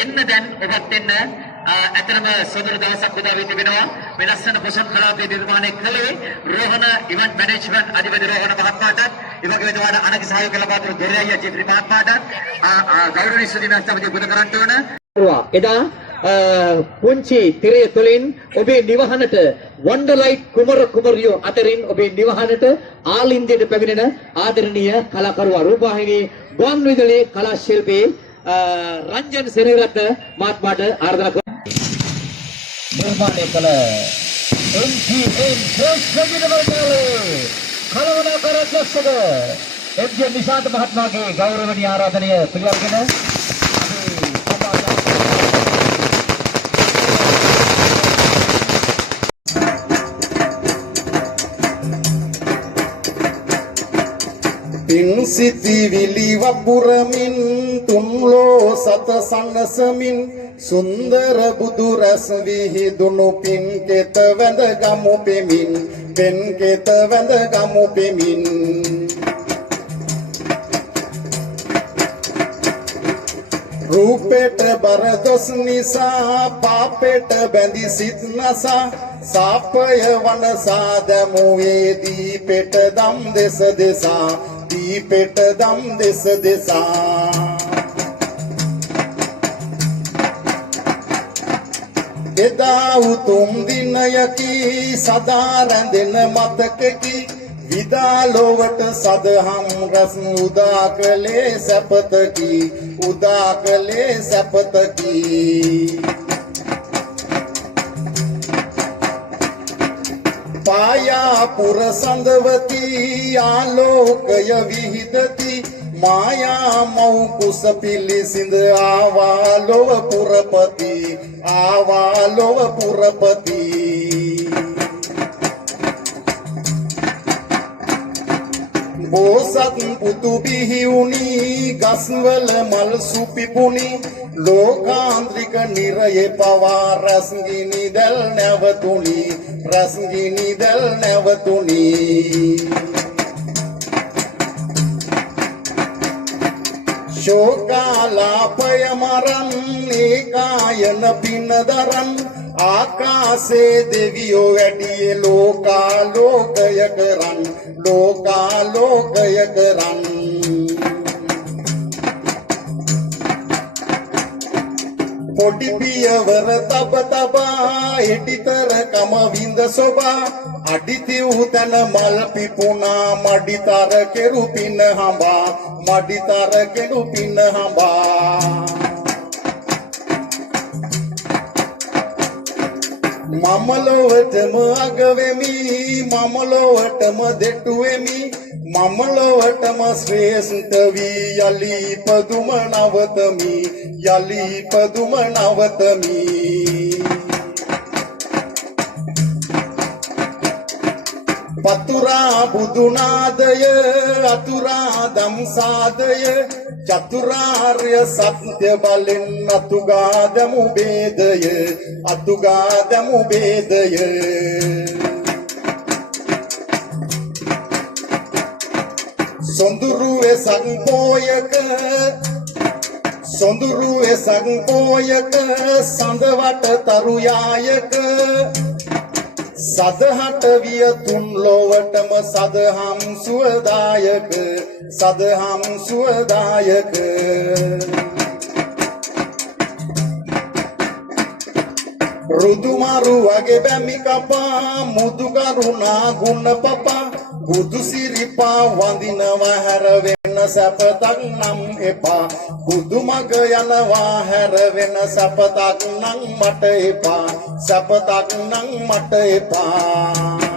එන්න දැන් ඔබත් එන්න ඇතරම සොඳුරු දවසක් උදා වී තිබෙනවා. මේ ලස්සන පොසොන් කලාපය නිර්මාණය කළේ රෝහණ ඉවෙන්ට් මැනේජ්මන්ට් අධිපති රෝහණ මහත්මයාට, ඒ වගේම එතුමාට අනගි සහයෝගය ලබා දුන් දොරයයි ජීත්‍රි මහත්මයාට ගෞරවනීය සුදීමත් සමග පුද කරන්ට ඕන. එදා පුංචි තිරය තුළින් ඔබේ නිවහනට වන්ඩර්ලයිට් කුමර කුමරියෝ අතරින් ඔබේ නිවහනට ආලින්දයට පැමිණෙන ආදරණීය කලාකරුවා රූපවාහිනී ගුවන් විදුලි කලා ශිල්පී රංජන් සෙනවිරත්න මහත්මයාට ආරාධනා කරනවා. නිර්මාණය කළ MGM කලවනාකර ක්ලස්ටර් MGM නිශාන්ත මහත්මයාගේ ගෞරවනීය ආරාධනය පිළිඅරගෙන සිතිවිලි වපුරමින් තුන්ලෝ සත සන්නසමින් සුන්දර බුදු රස විහිදුණු පින් කෙත වැඳ ගමු පෙමින් පෙන් කෙත වැඳ ගමු පෙමින් රූපෙට බර දොස් නිසා පාපෙට බැඳි සිත් නසා සාපය වනසා දැමු වේදී පෙට දම් දෙස දෙසා දීපෙට දම් දෙස දෙසා එදා උතුම් දිනයකි සදා රැඳෙන මතකකි විදා ලොවට සදහම් රස උදා කළේ සැපතකි උදා කළේ සැපතකි පායාපුර සඳවති ආලෝකය විහිදති මායා මව් කුස පිලිසිඳ ආවා ලොව පුරපති ආවා ලොව පුරපති බෝසත් පුතු බිහි වුණි ගස්වල මල් සුපිපුණි ලෝකාන්ත්‍රික නිරයේ පවා රස්ගිනි දැල් නැවතුණි රස්ගිනි දැල් නැවතුණි ශෝකාලාපය මරන් ඒකායන පිනදරන් ආකාසේ දෙවියෝ වැඩියේ ලෝකාලෝකය කරන් ලෝකාලෝකය කරන් පොඩි පියවර තබ තබා හිටිතර කම විඳ සොබා අඩිතිව් තන මල් පිපුණා මඩිතර කෙරු පින හඹා මඩිතර කෙරු පින හඹා මම ලොවටම අගවෙමි මම ලොවටම දෙටුවෙමි මම ලොවටම ශ්‍රේෂ්ඨ වී යලි පදුම නවතමි යලි පදුම නවතමි පතුරා බුදුනාදය අතුරා දම්සාදය චතුරාර්ය සත්‍ය බලෙන් අතුගාදමු බේදය අතුගාදමු බේදය සොඳුරුවේ සංපෝයක සොඳුරුවේ සංපෝයක සඳවට තරුයායක සදහට විය තුන් ලොවටම සදහම් සුවදායක සදහම් සුවදායක රුදුමරු වගේ බැමි කපා මුදු කරුණා ගුණ පපා බුදු සිරිපා වඳිනවා හැර වෙන සැපතක් නම් එපා බුදු මග යනවා හැර වෙන සැපතක් නම් මට එපා සැපතක් නම් මට එපා